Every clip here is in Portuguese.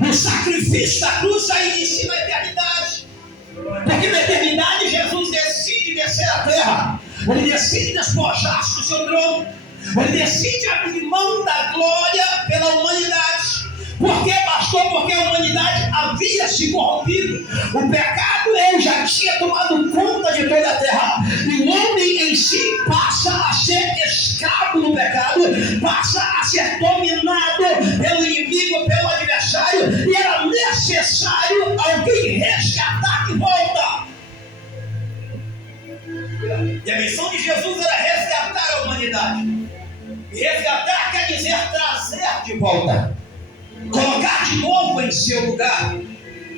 O sacrifício da cruz já inicia na eternidade. Porque na eternidade Jesus decide descer à terra. Ele decide despojar-se do seu trono. Ele decide abrir mão da glória pela humanidade. Por que, pastor? Porque a humanidade havia se corrompido. O pecado ele já tinha tomado conta de toda a terra. E o homem em si passa a ser escravo do pecado, passa a ser dominado pelo inimigo, pelo adversário. E era necessário alguém resgatar de volta. E a missão de Jesus era resgatar a humanidade. E resgatar quer dizer trazer de volta, colocar de novo em seu lugar.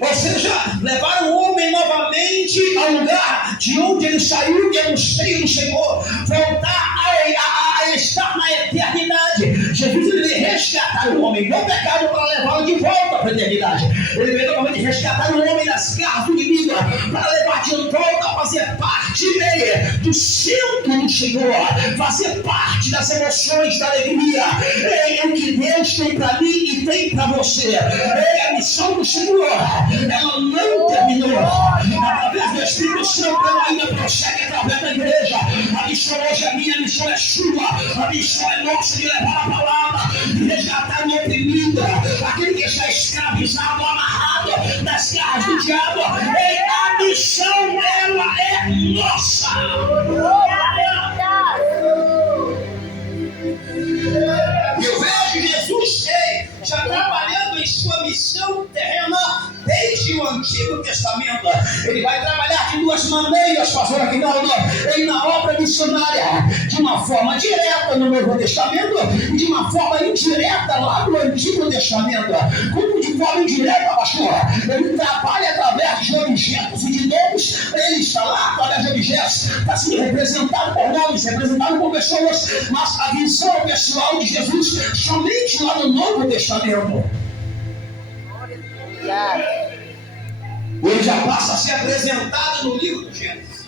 Ou seja, levar o homem novamente ao lugar de onde ele saiu, que é no seio do Senhor. Voltar a estar na eternidade. Jesus ele veio resgatar o homem do pecado para levá-lo de volta para a eternidade. Ele veio novamente resgatar o homem das garras do inimigo para levar de volta a fazer parte dele, do centro do Senhor, fazer parte das emoções da alegria. É o que Deus tem para mim e tem para você. É a missão do Senhor. Ela não terminou. Através do Espírito Santo, ela ainda prossegue através da igreja. A missão hoje é minha, a missão é sua. A missão é nossa de levar a palavra, de resgatar o oprimido, aquele que está escravizado, amarrado nas garras do diabo. A missão, ela é nossa. Eu vejo Jesus já trabalhando em sua missão terrena desde o Antigo Testamento. Ele vai trabalhar de duas maneiras, pastor Aquinaldo, na obra missionária, de uma forma direta no Novo Testamento e de uma forma indireta lá no Antigo Testamento. Como de forma indireta, pastor? Ele trabalha através de objetos e de nomes. Ele está lá através de objetos, está sendo representado por nomes, representado por pessoas, mas a visão pessoal de Jesus somente lá no Novo Testamento. Ele já passa a ser apresentado no livro do Gênesis.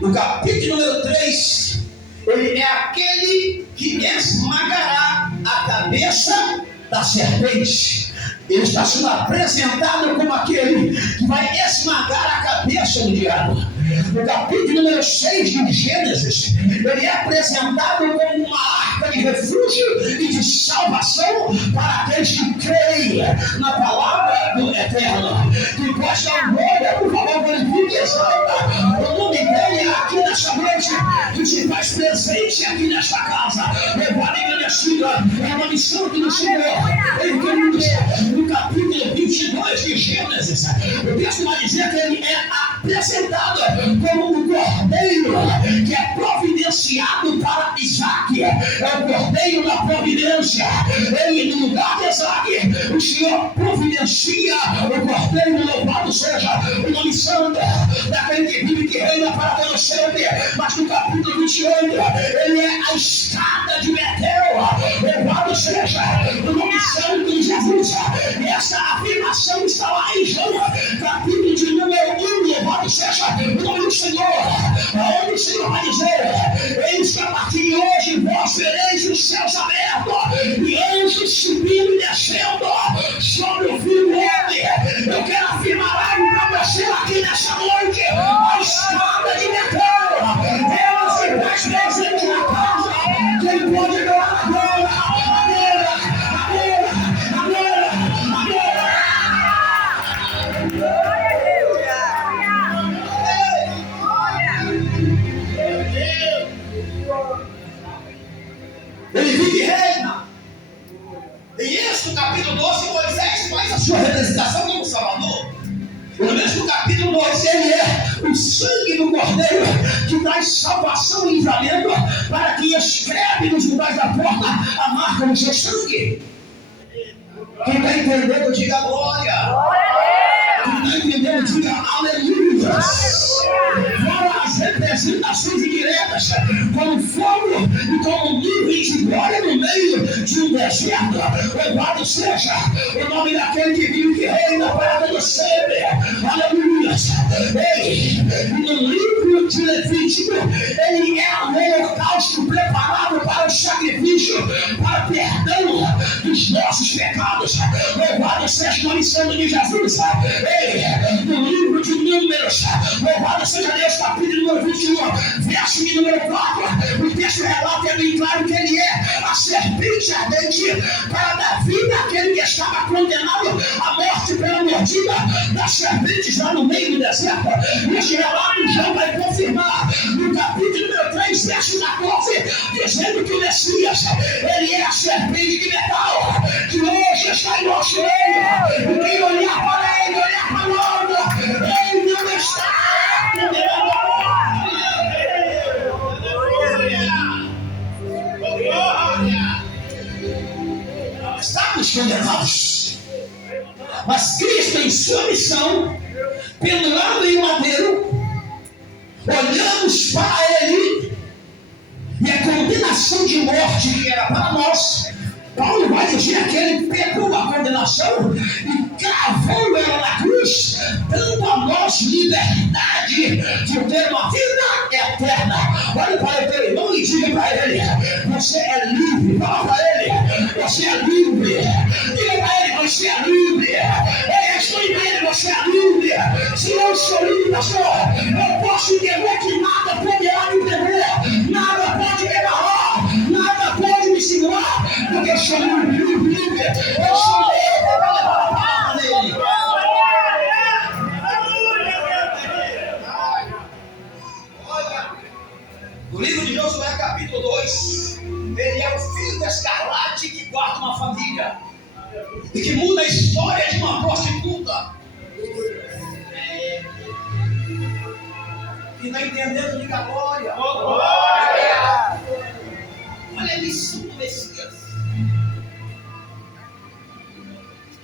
No capítulo número 3, ele é aquele que esmagará a cabeça da serpente. Ele está sendo apresentado como aquele que vai esmagar a cabeça do diabo. No capítulo número 6 de Gênesis, ele é apresentado como uma arca de refúgio e de salvação para aqueles que creem na palavra do Eterno. Que possa dar glória, por favor, glorifique e exalta o nome dele aqui nesta noite, que se faz presente aqui nesta casa. Levado engrandecido, é uma missão do Senhor. Ele quer no capítulo 22 de Gênesis, o texto vai dizer que ele é apresentado como um cordeiro que é providenciado para Isaac. É o cordeiro da providência. Ele, no lugar de Isaac, o Senhor providencia o cordeiro. Louvado seja o nome santo daquele que vive e que reina para todo sempre. Mas no capítulo 28, ele é a escada de Betel. Louvado seja o nome santo de Jesus. E essa afirmação está lá em João, capítulo de número 1. Louvado seja o nome do Senhor. Aonde o Senhor vai dizer: eis que a partir de hoje vós vereis os céus abertos e anjos subindo e descendo sobre o Filho do Homem. Eu quero afirmar algo para você aqui nessa noite. A escada de Betel, ela se faz presente na casa. Quem pode adorar agora? Ele vive e reina. Em Êxodo capítulo 12, Moisés faz a sua representação como Salvador. No mesmo capítulo 12, ele é o sangue do cordeiro que traz salvação e livramento para que escreve nos lugares da porta a marca do seu sangue. Quem está entendendo, diga glória. Quem está entendendo, diga aleluia. Fora as representações indiretas, como fogo e como nuvens de glória no meio de um deserto. Louvado seja o nome daquele que vive e que reina para todo sempre. Aleluia. Ei, no livro de Levítico, ele é um holocausto preparado para o sacrifício, para perdão dos nossos pecados. Louvado seja o nome santo de Jesus. Ei, no livro de Números, louvado seja Deus, capítulo número 21, verso de número 4, o texto relata bem claro que ele é a serpente ardente para dar vida àquele que estava condenado à morte pela mordida das serpentes lá no meio do deserto. Este relato João vai confirmar no capítulo número 3, verso 14, dizendo que o Messias, ele é a serpente de metal, que hoje está em nosso meio, e quem olhar para ele, olhar para nós, ele não está condenado. Estamos condenados, mas Cristo, em sua missão, pendurado em um madeiro, olhamos para ele e a condenação de morte que era para nós, Paulo vai dizer aquele que pegou a condenação e cravou ela na cruz, dando a nós liberdade de ter uma vida eterna. Olhe para o teu irmão e diga para ele: você é livre. Fala para ele: você é livre. Diga para ele: você é livre. Responde para ele: você é livre. Se eu sou livre, pastor, eu posso entender que nada poderá me entender, nada pode me barrar, nada pode me segurar, porque eu sou livre, livre. Eu sou livre para levar a palavra dele. No livro de Josué, capítulo 2, ele é o filho de escarlate que guarda uma família e que muda a história de uma prostituta. Quem está entendendo, diga glória. Olha a missão do Messias.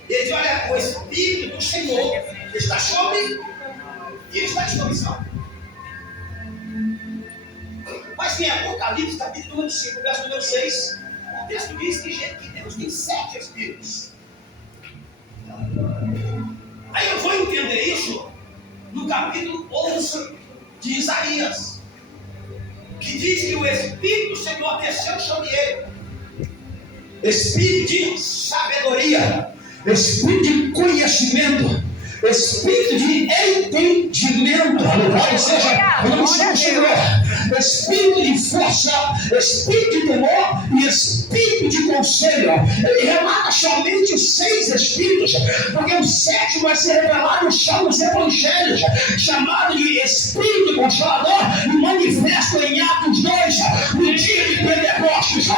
Ele diz: olha, o Espírito do Senhor está sobre e ele está em sua missão. Mas em Apocalipse, capítulo número 5, verso número 6, o texto diz que Deus tem 7 Espíritos. Aí eu vou entender isso no capítulo 11 de Isaías, que diz que o Espírito do Senhor desceu sobre ele. Espírito de sabedoria, Espírito de conhecimento, Espírito de entendimento, louvado seja o nome do Senhor, Espírito de força, Espírito de temor e Espírito de conselho. Ele relata somente 6 Espíritos, porque o 7º vai ser revelado só nos Evangelhos, chamado de Espírito Consolador, e manifesto em Atos 2, no dia de Pentecostes. O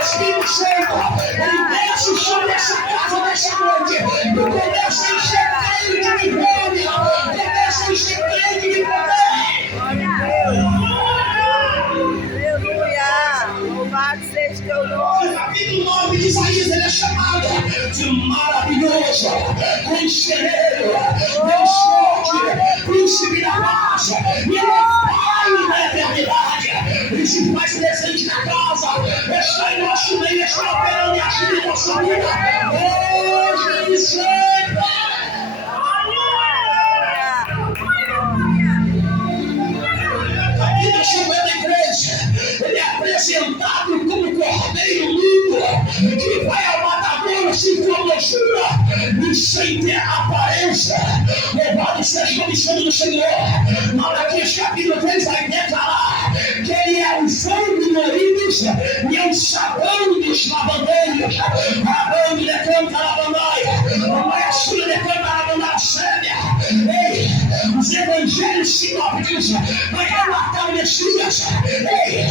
Espírito Santo, ele desce sobre essa casa nessa noite, e começa a enxergar de glória, começa a encher de poder. Aleluia! Louvado seja teu nome. O capítulo 9 de Isaías, ele é chamado de maravilhoso, conselheiro, Deus forte, príncipe da paz, e ele é Pai da eternidade. Ele se faz presente na casa, está em nosso meio, está operando e agindo em nossa vida, hoje e sempre. Capítulo 53, ele é apresentado como cordeiro mudo que vai ao matadouro sem formosura e sem ter aparência. Louvado seja o nome santo do Senhor. Malaquias capítulo 3 vai declarar que ele é o fogo moríveis e é o sabão dos lavandeiros. Rabando de canta lavandaia, maestro de canta lavandaia séria. Ei, os evangelhos sinópticos vai relatar o Messias, ei,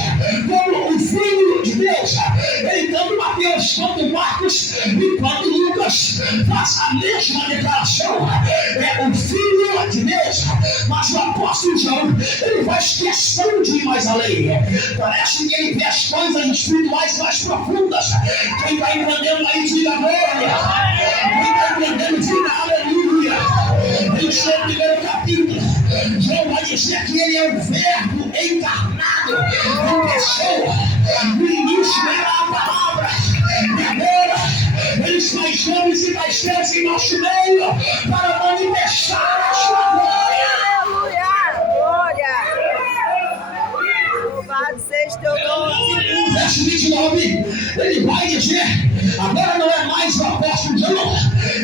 como o Filho de Deus. Ele, tanto Mateus quanto Marcos e quanto Lucas, faz a mesma declaração: é o Filho de Deus. Mas o apóstolo João, ele faz questão de ir mais além. Parece que ele vê as coisas espirituais mais profundas. Quem está entendendo aí, diga glória. Quem está entendendo, diga aleluia. Em seu primeiro capítulo, João vai dizer que ele é o Verbo encarnado em pessoa. No início era a palavra, e agora ele faz nomes e faz Deus em nosso meio para manifestar a sua glória. Aleluia! Glória! Louvado seja teu nome. Verso 29, ele vai dizer Agora não é mais o apóstolo João,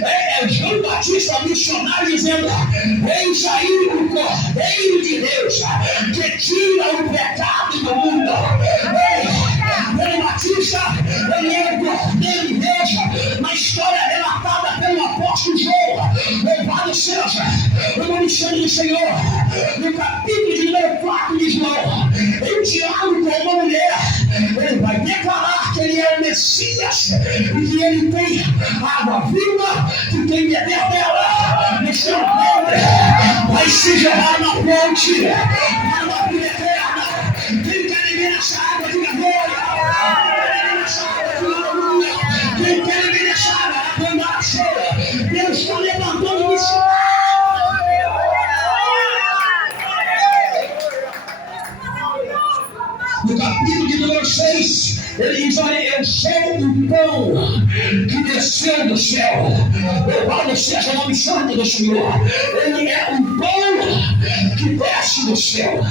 é João Batista, missionário, dizendo: eis aí o Cordeiro de Deus que tira o pecado do mundo. João Batista, ele é o Cordeiro de Deus, na história relatada pelo apóstolo João. Louvado seja o nome santo do Senhor. No capítulo de número 4 de João, em diálogo com uma mulher, ele vai declarar que ele é o Messias e que ele tem água viva, que quem beber dela no seu nome vai se jorrar na fonte para uma vida eterna. Quem quer beber essa água de glória? Quem quer beber essa água? Quem quer beber essa água? Deus está levantando missionários. No capítulo de número 6, ele diz: olha, eu sou o pão que desceu do céu. Louvado seja o nome santo do Senhor. Ele é o pão que desce do céu.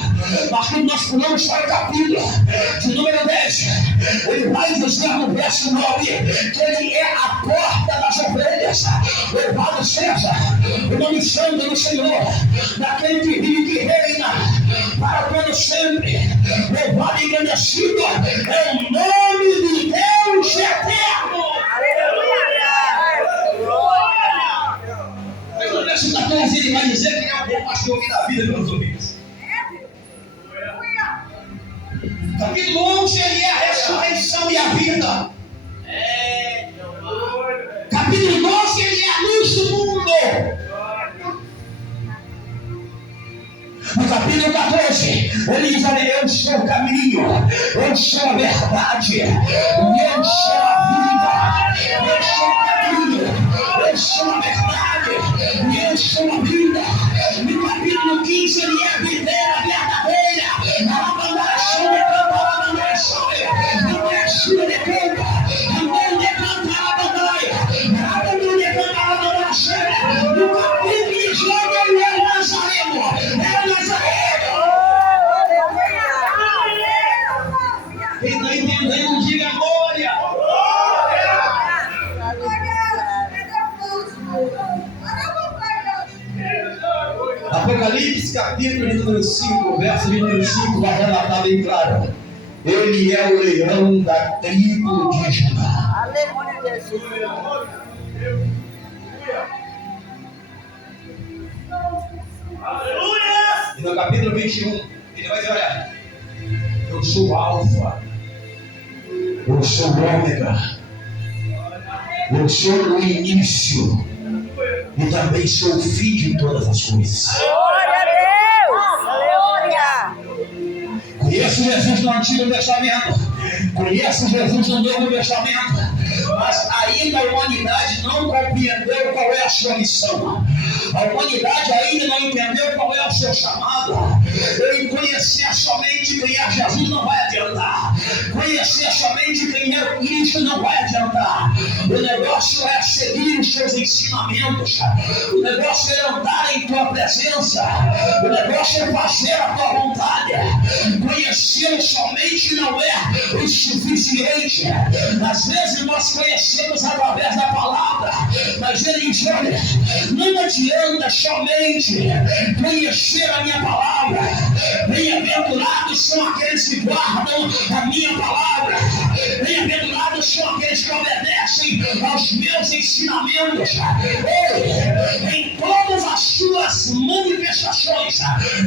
Mas quando nós pulamos para o capítulo de número 10, ele vai dizer no verso 9 que ele é a porta das ovelhas. Louvado seja o nome santo do Senhor, daquele que vive e que reina para todo sempre. Louvado e engrandecido é o nome de Deus eterno. Mas no verso 14 ele vai dizer que é o bom pastor que dá vida pelas ovelhas. Capítulo 11 ele é a ressurreição e a vida. Capítulo 12 ele é a luz do mundo. No capítulo 14, ele diz: olha, eu sou o caminho, eu sou a verdade, eu sou a vida, eu sou o caminho, eu sou a verdade, eu sou a vida. No capítulo 15, ele é a videira verdadeira, a lavanderação de campo, a lavanderação de campo, a mão de campo, a lavandaia, a mão de campo, a lavanderação. No capítulo 18, ele é o Nazareno. Quem está entendendo, diga glória. Apocalipse, capítulo de número 5, verso de número 5, vai relatar bem claro: ele é o leão da tribo de Judá. Aleluia, Jesus. E no capítulo 21, ele vai dizer: olha, eu sou o Alfa, eu sou o Ômega, eu sou o início e também sou o fim de todas as coisas. Glória a Deus! Aleluia! Conheço Jesus no Antigo Testamento, conheço Jesus no Novo Testamento, mas ainda a humanidade não compreendeu qual é a sua missão. A humanidade ainda não entendeu qual é o seu chamado. Ele conhecer somente quem é Jesus não vai adiantar. Conhecer somente quem é Cristo não vai adiantar. O negócio é seguir os seus ensinamentos. O negócio é andar em tua presença. O negócio é fazer a tua vontade. Conhecê-lo somente não é o suficiente. Às vezes nós conhecemos através da palavra, mas ele diz: olha, não adianta somente conhecer a minha palavra. Bem-aventurados são aqueles que guardam a minha palavra. Bem-aventurados são aqueles que obedecem aos meus ensinamentos. Em todas as suas manifestações,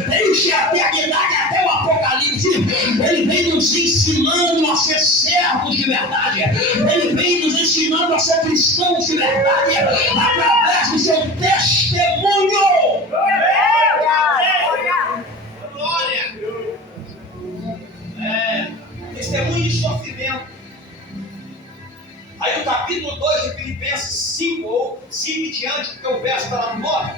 desde a eternidade até o Apocalipse, ele vem nos ensinando a ser servos de verdade. Ele vem nos ensinando a ser cristãos de verdade através do seu testemunho. Testemunho de sofrimento. Aí no capítulo 2 de Filipenses 5, ou 5 em diante, porque o verso está lá no 9,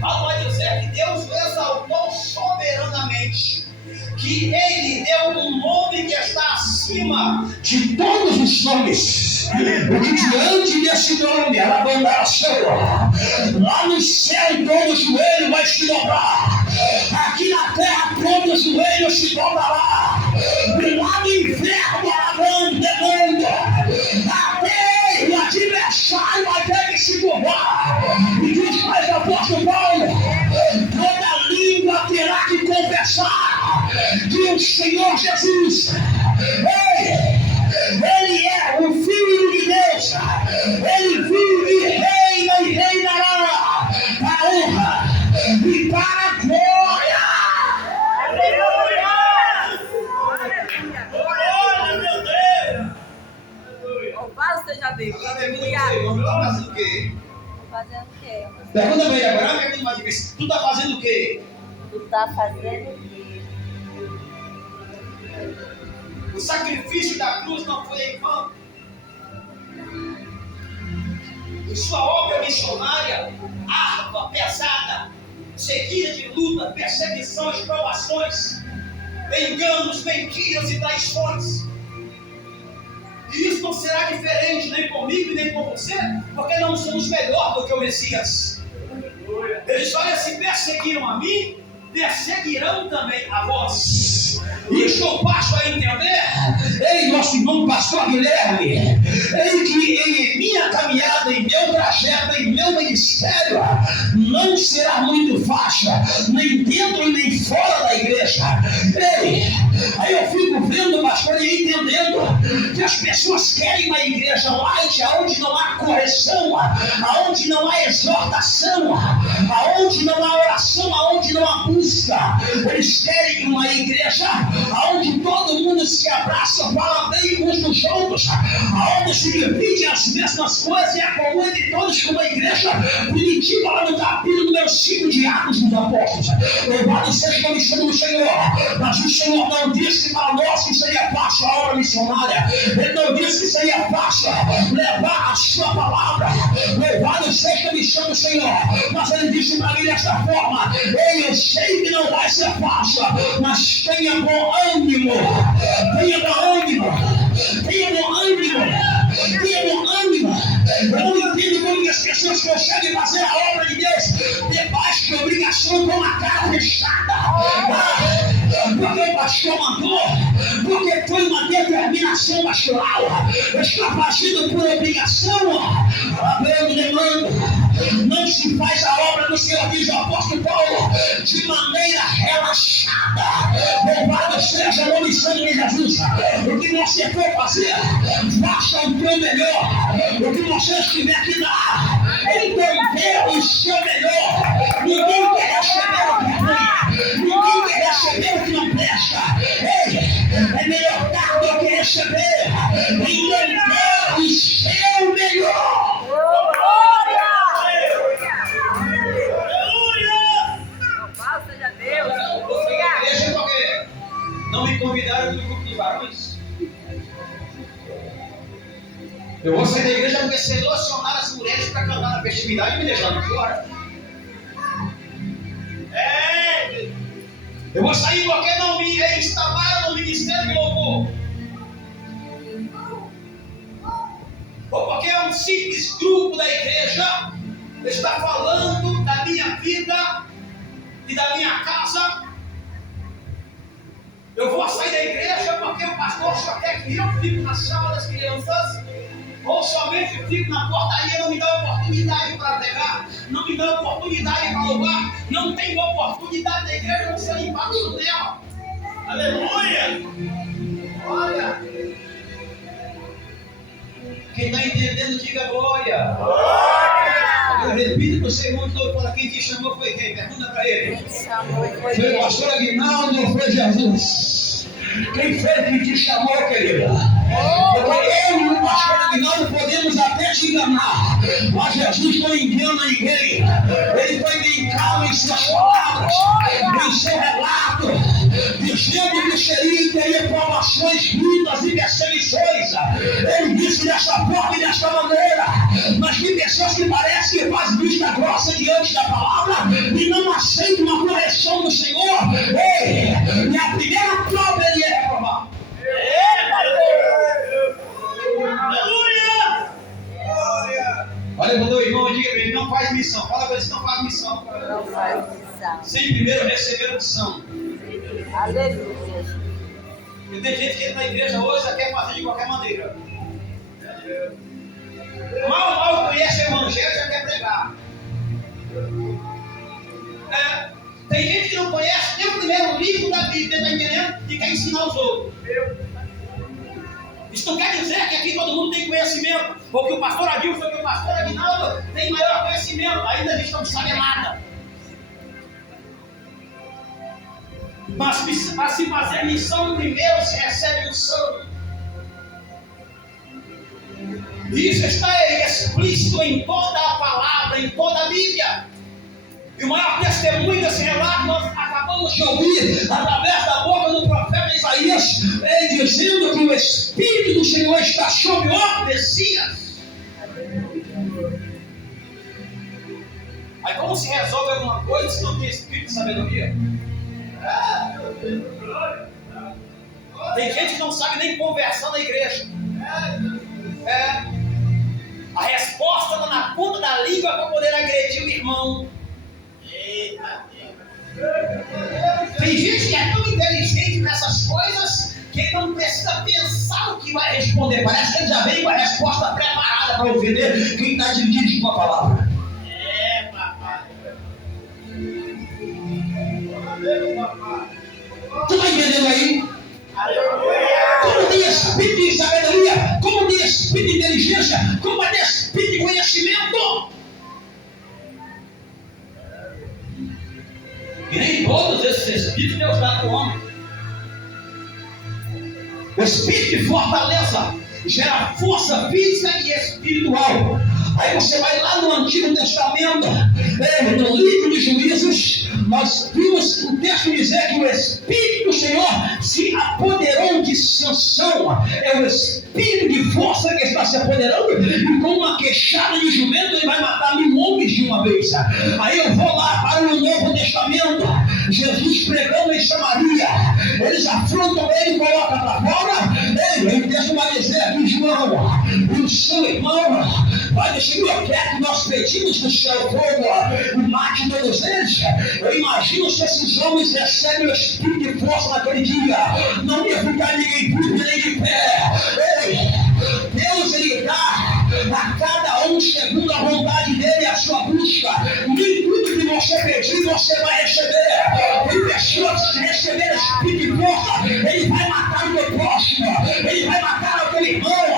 Paulo vai dizer que Deus o exaltou soberanamente, que ele deu um nome que está acima de todos os nomes, porque diante desse nome, ela mandará lá no céu todo joelho vai se dobrar, aqui na terra todo joelho se dobrará, e lá no inferno, alabando, demanda, Ei, o adversário vai ter que se curvar. E diz mais o apóstolo Paulo: toda língua terá que confessar que o Senhor Jesus, Ele é o Filho de Deus. Ele vive e reina e reinará para a honra e para a glória. Aleluia! Glória, meu Deus! Louvado seja Deus. Agora pergunta para você, irmão, tá fazendo o quê? Fazendo o quê? Pergunta para ele agora, uma pergunta mais difícil. Tu tá fazendo o quê? Tu tá fazendo o quê? O sacrifício da cruz não foi em vão. E sua obra missionária, árdua, pesada, seguida de luta, perseguições, provações, enganos, mentiras e traições. E isso não será diferente nem comigo nem com você, porque não somos melhor do que o Messias. Eles, olha, se perseguiram a mim, perseguirão também a vós. Isso eu passo a entender. Ei, nosso irmão pastor Guilherme, ei, que em minha caminhada, em meu trajeto, em meu ministério, não será muito fácil, nem dentro e nem fora da igreja. Ei, aí eu fico vendo, pastor, e entendendo que as pessoas querem uma igreja light, aonde não há correção, aonde não há exortação, aonde não há oração, aonde não há busca. Eles querem uma igreja aonde todo mundo se abraça, fala bem uns dos outros, aonde se dividem as mesmas coisas e é comum de todos, como a igreja primitiva lá no capítulo número 5 de Atos dos Apóstolos. Louvado seja a missão do Senhor. Mas o Senhor não disse para nós que seria fácil a obra missionária. Ele não disse que seria fácil levar a sua palavra. Louvado seja a missão do Senhor. Mas ele disse para mim desta forma: ei, eu sei que não vai ser fácil, mas tenha bom ânimo, tenha bom ânimo, tenha bom ânimo, tenha bom ânimo. Eu não entendo como que as pessoas conseguem fazer a obra de Deus debaixo de obrigação com a cara fechada. Porque o pastor mandou, porque foi uma determinação pastoral, está fazendo por obrigação. Eu me demando. Não se faz a obra do Senhor, diz o apóstolo Paulo, de maneira relaxada. Louvado seja o nome santo de Jesus. O que você for fazer, faça o teu melhor. O que você estiver que dar, então dê o seu melhor. Ninguém quer receber o que é ruim. Ninguém quer receber o que não presta. Ei, é melhor dar do que receber. Então dê o seu melhor. Não me convidaram para o grupo dos varões. Eu vou sair da igreja porque selecionar as mulheres para cantar na festividade e me deixando fora. Eu vou sair porque não me reinstalaram no ministério de louvor. Ou porque é um simples grupo da igreja está falando da minha vida e da minha casa. Eu vou sair da igreja porque o pastor só quer que eu fique na sala das crianças, ou somente fico na portaria, não me dá oportunidade para pregar, não me dá oportunidade para louvar, não tem oportunidade da igreja não ser embaixo dela. Aleluia! Olha! Quem está entendendo, diga glória! Glória! Eu repito para o Senhor de novo, fala, quem te chamou foi quem? Pergunta para ele. Quem chamou foi Foi o Deus. pastor Aguinaldo ou foi Jesus? Quem foi que te chamou, querida? Porque eu e o pastor Aguinaldo podemos até te enganar, mas Jesus não engana ninguém. Ele foi bem calmo em suas palavras, em seu relato, dizendo que teria provações, lutas e perseguições. Ele disse dessa forma e dessa maneira, mas tem pessoas que parecem que fazem vista grossa diante da palavra e não aceitam uma correção do Senhor. Ei, e a primeira prova ele é reprovado. Aleluia! Olha para o teu irmão e diga para ele, não faz missão. Fala para ele, não faz missão. Não faz missão. Sem primeiro receber a missão. Aleluia. E tem gente que entra na igreja hoje já quer fazer de qualquer maneira. Mal conhece o evangelho, já quer pregar. Tem gente que não conhece nem o primeiro livro da Bíblia, está entendendo? E quer ensinar os outros. Isso não quer dizer que aqui todo mundo tem conhecimento, ou que o pastor Adilson ou que o pastor Aguinaldo tem maior conhecimento, ainda a gente não sabe nada. Mas se fazer missão primeiro, se recebe unção. Isso está explícito em toda a palavra, em toda a Bíblia. E o maior testemunho desse relato nós acabamos de ouvir através da boca do profeta Isaías, dizendo que o Espírito do Senhor está sobre o Messias. Aí como se resolve alguma coisa se não tem Espírito de sabedoria? Tem gente que não sabe nem conversar na igreja. A resposta está na ponta da língua para poder agredir o irmão. Tem gente que é tão inteligente nessas coisas que ele não precisa pensar o que vai responder. Parece que ele já vem com a resposta preparada para ofender quem está dirigindo com a palavra. Papai. Tu está entendendo aí? Como tem espírito de sabedoria, como tem espírito de inteligência, como tem espírito de conhecimento. E nem todos esses espíritos Deus dá para o homem. O espírito de fortaleza gera força física e espiritual. Aí você vai lá no Antigo Testamento, no livro de Juízes, nós vimos o texto dizer que o Espírito do Senhor se apoderou de Sansão. É o espírito de força que está se apoderando, e com uma queixada de jumento ele vai matar 1000 homens de uma vez. Aí eu vou lá para o Novo Testamento, Jesus pregando em Samaria, eles afrontam ele, colocam para fora. O texto vai dizer aqui, João, o seu irmão vai dizer: Senhor, quer que nós pedimos do céu fogo, mate todos eles? Eu imagino se esses homens recebem o espírito de força naquele dia, não ia ficar ninguém vivo nem de pé. Deus, ele dá a cada um segundo a vontade dele, a sua busca. Nem tudo que você pedir, você vai receber. Tem pessoas que receberam espírito de força, ele vai matar o teu próximo, ele vai matar o teu irmão,